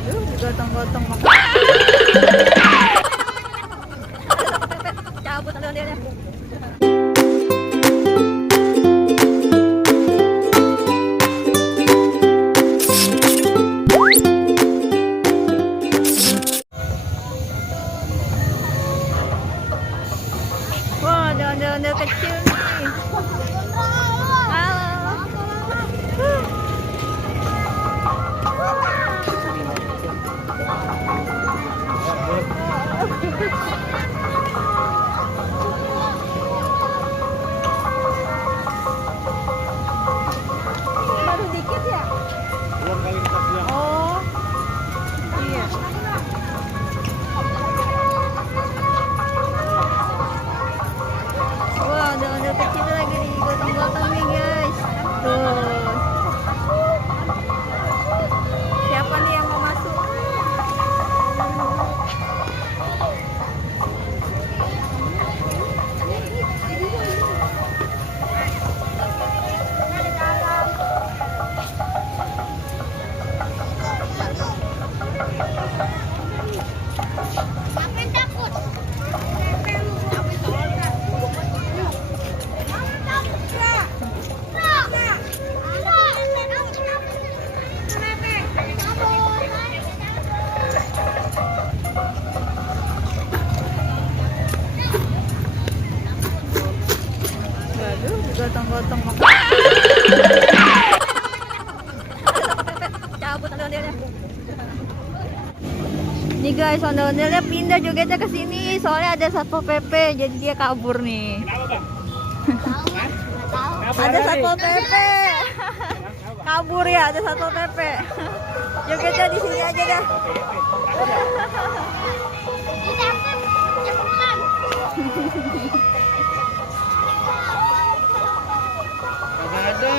Aduh, digotong-gotong makan. Cabut ondel-ondelnya. Wah, ada ondel-ondel kecil nih. Halo. Baru dikit ya? Oh, iya. Wah, ondel-ondel kecil lagi digotong-gotong nih guys. Tuh. Siapa nih yang mau masuk? Aduh, digotong-gotong makan. Cabut ondel-ondelnya. Nih guys, ondel-ondelnya pindah jogetnya ke sini. Soalnya ada Satpol PP, jadi dia kabur nih. Ada Satpol PP. Kabur ya, ada Satpol PP. Jogetnya di sini aja dah. Ada.